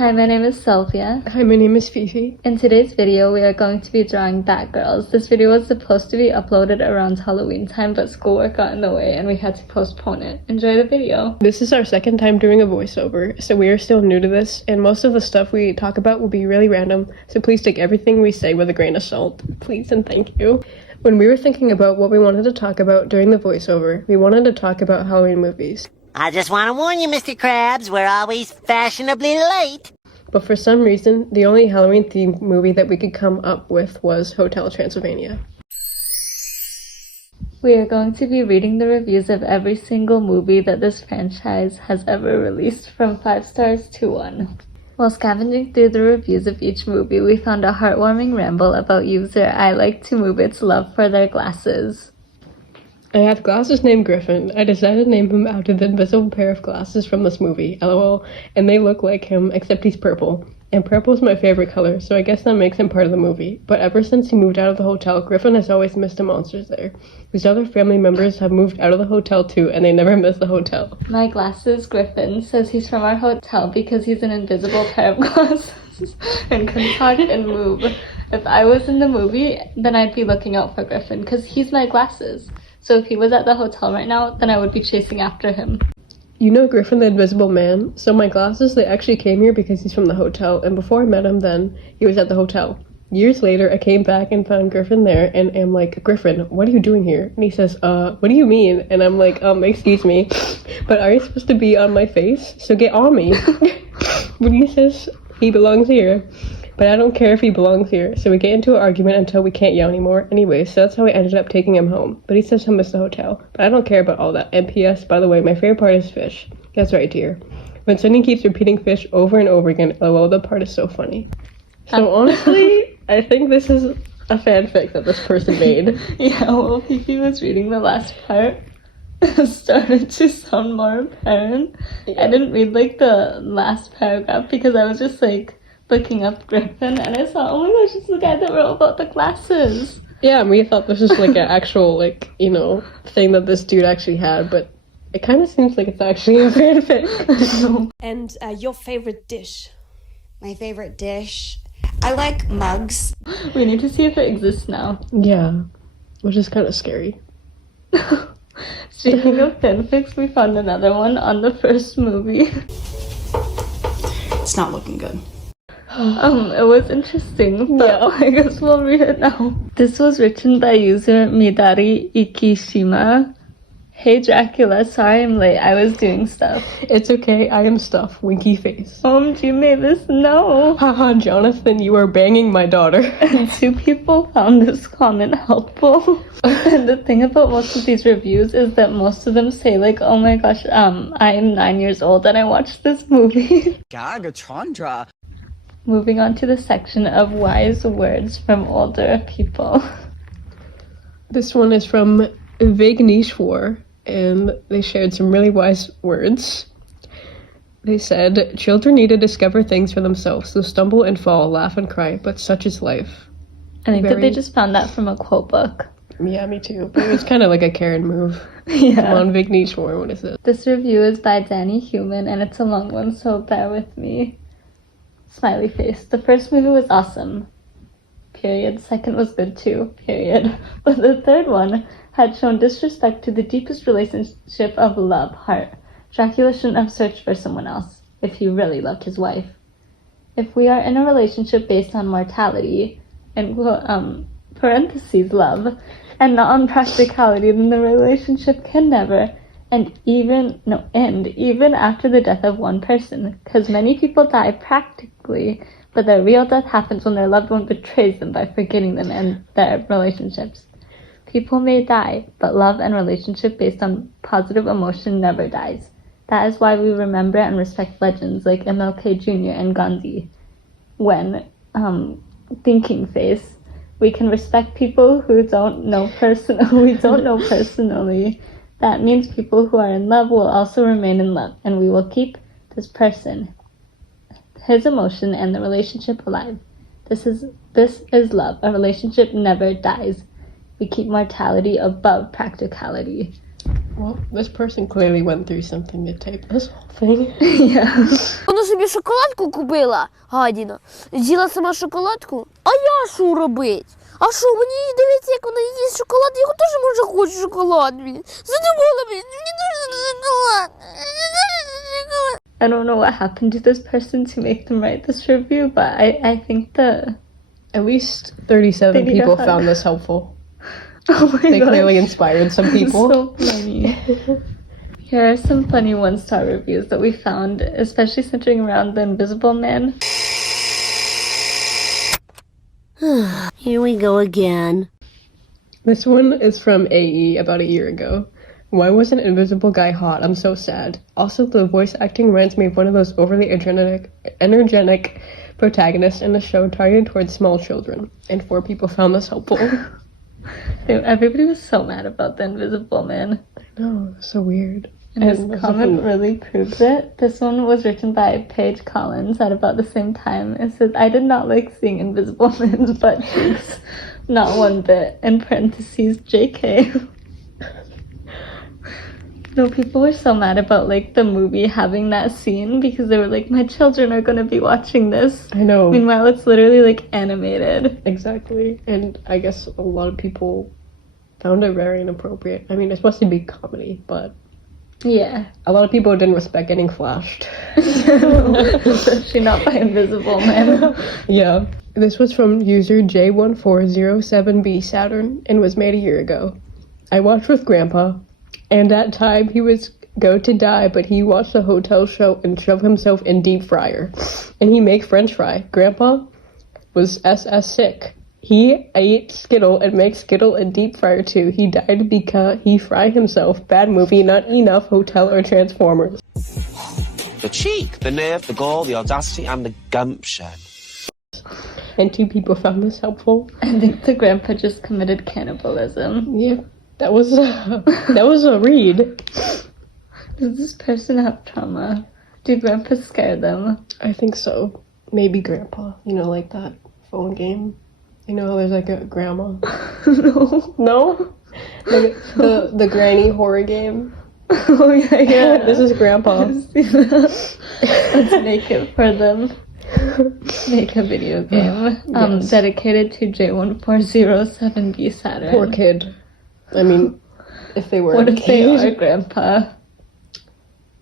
Hi, my name is Sylvia. Hi, my name is Fifi. In today's video, we are going to be drawing Batgirls. This video was supposed to be uploaded around Halloween time, but schoolwork got in the way and we had to postpone it. Enjoy the video. This is our second time doing a voiceover, so we are still new to this, and most of the stuff we talk about will be really random, so please take everything we say with a grain of salt. Please and thank you. When we were thinking about what we wanted to talk about during the voiceover, we wanted to talk about Halloween movies. I just want to warn you, Mr. Krabs, we're always fashionably late. But for some reason, the only Halloween-themed movie that we could come up with was Hotel Transylvania. We are going to be reading the reviews of every single movie that this franchise has ever released, from 5 stars to 1. While scavenging through the reviews of each movie, we found a heartwarming ramble about user I Like to Move Its love for their glasses. I have glasses named Griffin. I decided to name him after the invisible pair of glasses from this movie, LOL, and they look like him, except he's purple. And purple is my favorite color, so I guess that makes him part of the movie. But ever since he moved out of the hotel, Griffin has always missed the monsters there. His other family members have moved out of the hotel too, and they never miss the hotel. My glasses Griffin says he's from our hotel because he's an invisible pair of glasses and can talk and move. If I was in the movie, then I'd be looking out for Griffin because he's my glasses. So if he was at the hotel right now, then I would be chasing after him. You know Griffin the Invisible Man? So my glasses, they actually came here because he's from the hotel, and before I met him then, he was at the hotel. Years later, I came back and found Griffin there, and I'm like, Griffin, what are you doing here? And he says, what do you mean? And I'm like, excuse me, but are you supposed to be on my face? So get on me. But he says he belongs here. But I don't care if he belongs here, so we get into an argument until we can't yell anymore. Anyway, so that's how I ended up taking him home. But he says he'll miss the hotel. But I don't care about all that. And P.S., by the way, my favorite part is fish. That's right, dear. When Sunny keeps repeating fish over and over again, lol, the part is so funny. So honestly, I think this is a fanfic that this person made. Yeah, well, Fifi was reading the last part. It started to sound more apparent. Yeah. I didn't read, the last paragraph because I was just, looking up Griffin, and I saw, oh my gosh, it's the guy that wrote about the glasses. Yeah, and we thought this was an actual, thing that this dude actually had, but it kind of seems like it's actually a fanfic. And your favorite dish? My favorite dish? I like mugs. We need to see if it exists now. Yeah, which is kind of scary. Speaking of fanfics, we found another one on the first movie. It's not looking good. It was interesting, but yeah. I guess we'll read it now. This was written by user Midari Ikishima. Hey Dracula, sorry I'm late, I was doing stuff. It's okay, I am stuff, winky face. OMG, made this no. Haha, Jonathan, you are banging my daughter. And 2 people found this comment helpful. And the thing about most of these reviews is that most of them say oh my gosh, I am 9 years old and I watched this movie. Gaga-chandra. Moving on to the section of wise words from older people. This one is from Vigneshwar, and they shared some really wise words. They said, children need to discover things for themselves. They'll stumble and fall, laugh and cry, but such is life. I think that they just found that from a quote book. Yeah, me too. But it was kind of like a Karen move. Yeah. Come on, Vigneshwar, what is it? This review is by Danny Human, and it's a long one, so bear with me. Smiley face. The first movie was awesome. Period. Second was good too. Period. But the third one had shown disrespect to the deepest relationship of love, heart. Dracula shouldn't have searched for someone else if he really loved his wife. If we are in a relationship based on mortality, and parentheses love, and not on practicality, then the relationship can never end even after the death of one person, because many people die practically, but their real death happens when their loved one betrays them by forgetting them and their relationships. People may die, but love and relationship based on positive emotion never dies. That is why we remember and respect legends like MLK Jr. and Gandhi. When thinking face, we can respect people who we don't know personally. That means people who are in love will also remain in love, and we will keep this person, his emotion, and the relationship alive. This is love. A relationship never dies. We keep mortality above practicality. Well, this person clearly went through something to type this whole thing. Yeah. Вона собі шоколадку купила, гадіна. З'їла сама шоколадку. А я що робить? А що, мені дивиться, як вона їсть шоколад, я теж, може, хочу шоколад. Задумала мені, мені дуже шоколад. I don't know what happened to this person to make them write this review, but I think that At least 37 They need a people hug. found this helpful. oh my They gosh. clearly inspired some people. So funny. Here are some funny 1-star reviews that we found, especially centering around the Invisible Man. Here we go again. This one is from AE about a year ago. Why wasn't Invisible Guy hot? I'm so sad. Also, the voice acting reminds me of one of those overly energetic protagonists in the show targeted towards small children. And 4 people found this helpful. Everybody was so mad about the Invisible Man. No, so weird. And his comment really proves it. This one was written by Paige Collins at about the same time. It says, I did not like seeing Invisible Man's butt cheeks. Not one bit. In parentheses, JK. No, people were so mad about, like, the movie having that scene because they were like, my children are gonna be watching this. I know. Meanwhile, it's literally, like, animated. Exactly. And I guess a lot of people found it very inappropriate. I mean, it's supposed to be comedy, but Yeah. a lot of people didn't respect getting flashed. Especially not by Invisible Man. Yeah. This was from user J1407B Saturn and was made a year ago. I watched with Grandpa, and at time he was go to die, but he watched the hotel show and shoved himself in deep fryer. And he make French fry. Grandpa was SS sick. He ate Skittle and makes Skittle in deep fryer too. He died because he fried himself. Bad movie, not enough Hotel or Transformers. The cheek, the nerve, the gall, the audacity, and the gumption. And 2 people found this helpful. I think the grandpa just committed cannibalism. Yeah, that was a read. Does this person have trauma? Do grandpas scare them? I think so. Maybe Grandpa. You know, like that phone game. You know, there's like a grandma. No. No? Like the granny horror game. Oh yeah. This is Grandpa. Let's make it for them. Make a video game. Yes. Dedicated to J1407B Saturn. Poor kid. I mean, if they were What a if they kid, are grandpa?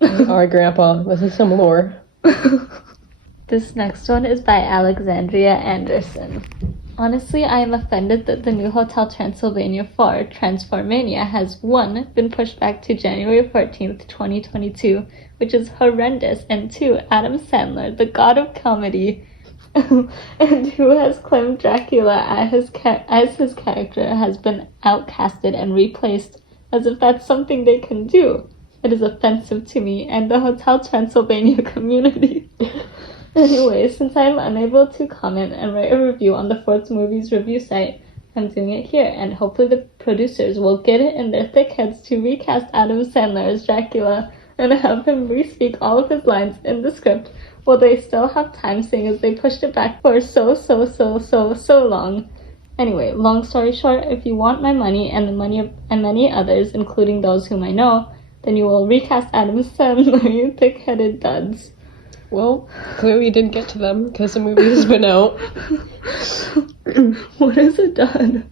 our grandpa. This is some lore. This next one is by Alexandria Anderson. Honestly, I am offended that the new Hotel Transylvania 4, Transformania, has 1. Been pushed back to January 14th, 2022, which is horrendous, and 2. Adam Sandler, the god of comedy, and who has claimed Dracula as his character, has been outcasted and replaced as if that's something they can do. It is offensive to me and the Hotel Transylvania community. Anyway, since I am unable to comment and write a review on the fourth movie's review site, I'm doing it here, and hopefully the producers will get it in their thick heads to recast Adam Sandler as Dracula and have him re-speak all of his lines in the script while they still have time, seeing as they pushed it back for so long. Anyway, long story short, if you want my money and the money of many others, including those whom I know, then you will recast Adam Sandler, you thick-headed duds. Well, clearly you didn't get to them because the movie has been out. What is a dud?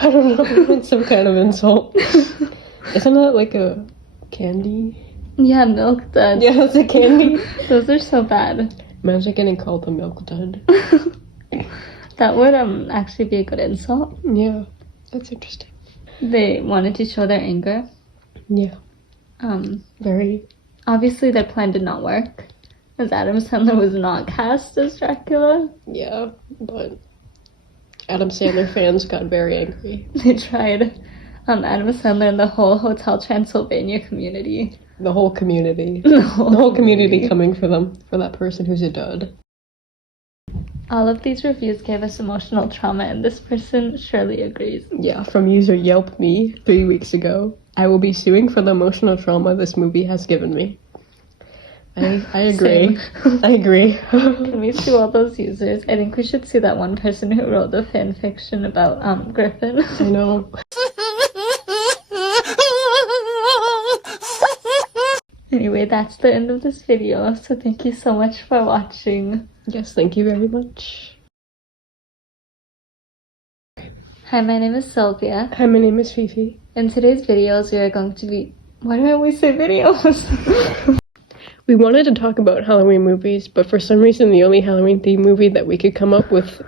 I don't know. It's some kind of insult. Isn't that like a candy? Yeah, milk duds. Yeah, it's a candy. Those are so bad. Imagine getting called a milk dud. That would actually be a good insult. Yeah, that's interesting. They wanted to show their anger. Yeah. Very. Obviously their plan did not work, as Adam Sandler was not cast as Dracula. Yeah, but Adam Sandler fans got very angry. They tried. Adam Sandler and the whole Hotel Transylvania community. The whole community. The The whole community coming for them, for that person who's a dud. All of these reviews gave us emotional trauma, and this person surely agrees. Yeah, from user Yelp Me 3 weeks ago. I will be suing for the emotional trauma this movie has given me. I agree. Same. I agree. Can we sue all those users? I think we should sue that one person who wrote the fan fiction about Griffin. I know. Anyway, that's the end of this video, so thank you so much for watching. Yes, thank you very much. Hi, my name is Sylvia. Hi, my name is Fifi. In today's videos, we are going to be... Why don't we say videos? We wanted to talk about Halloween movies, but for some reason the only Halloween themed movie that we could come up with...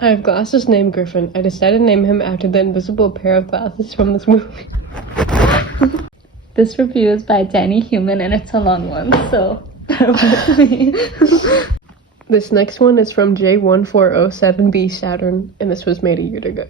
I have glasses named Griffin. I decided to name him after the invisible pair of glasses from this movie. This review is by Danny Human and it's a long one, so bear with me. This next one is from J1407B Saturn, and this was made a year ago.